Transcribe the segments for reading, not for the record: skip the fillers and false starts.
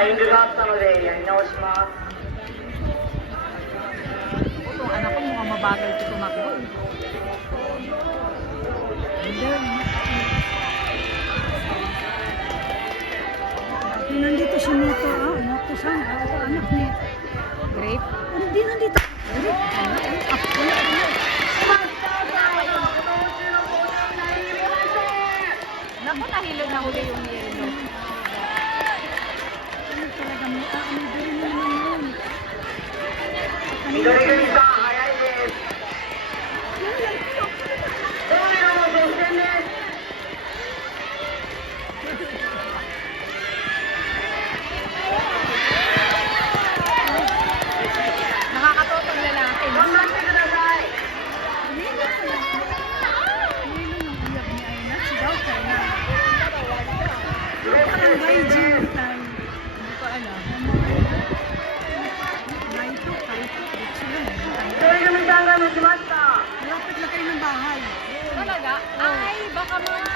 hindi naったのでやり直します。Itong anak ko mukhang mabagal ito tumakbo. Nandito si Moto, Moto San, anak ni Grape? Hindi nandito. Naku, nahilo na huli yung yellow. Ano talaga may diri mo naman yun. 緑組さん早いです。どうやらもう接戦です。 Nakakatotong lalaki. 頑張ってください。 Barangay Jintan. Hindi ko alam. Kaito, diretso lang. 緑組さんが抜きました。 Lapit na kayo ng bahay. Talaga? Ay, baka mga...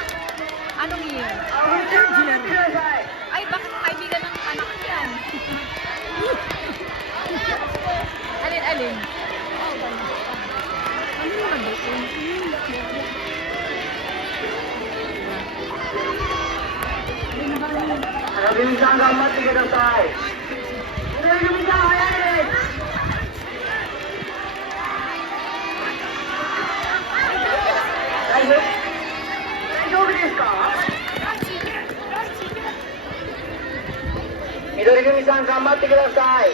Anong year? あ、振ってください。 Ay, baka kaibigan ng anak ko yan. Alin-alin? Ano yung nandito? 花組さん頑張ってください。緑組さん早いです。大丈夫ですか？緑組さん頑張ってください。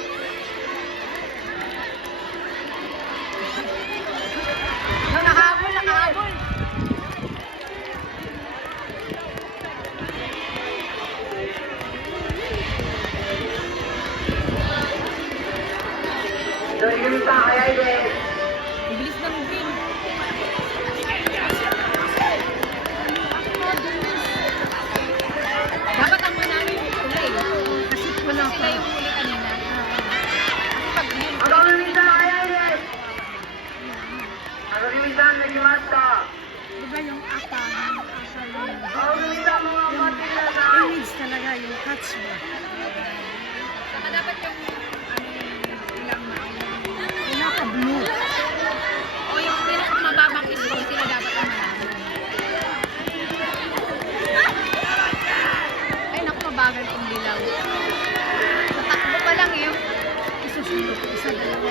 Nakahabol, nakahabol.緑組さん早いです。 Ang bilis ng green. Dapat ang manalo yung huli. Kasi wala Sila pa. yung huli kanina. Kasi pag yun, 赤組さん早いです。赤組さん抜きました。 Di ba yung ata? 青組さんも頑張ってください。 Image talaga yung catch ba? saka dapat yung ilang Pinaka-blue. o yung pinakamababang score, sila dapat ang manalo. Ay, naku, mabagal itong dilaw. Sa takbo pa lang eh. Isusunod ko, isa, dalawa.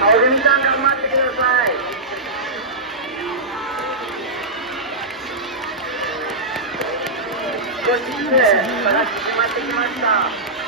青組さん頑張ってください。少しずつ差が縮まってきました。